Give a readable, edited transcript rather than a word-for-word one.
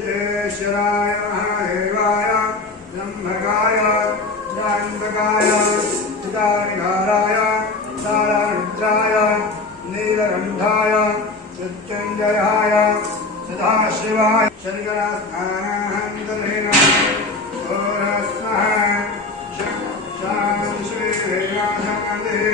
जयेश्वराय महादेवाय ब्रह्मगाय जान्तकाय चिदानिघाराय तारारुद्राय नीलकण्ठाय मृत्युञ्जयाय सदाशिवाय शनिकरास्थानान्तरेण घोरस्मः शान्ति श्रीवेदाशान्तिः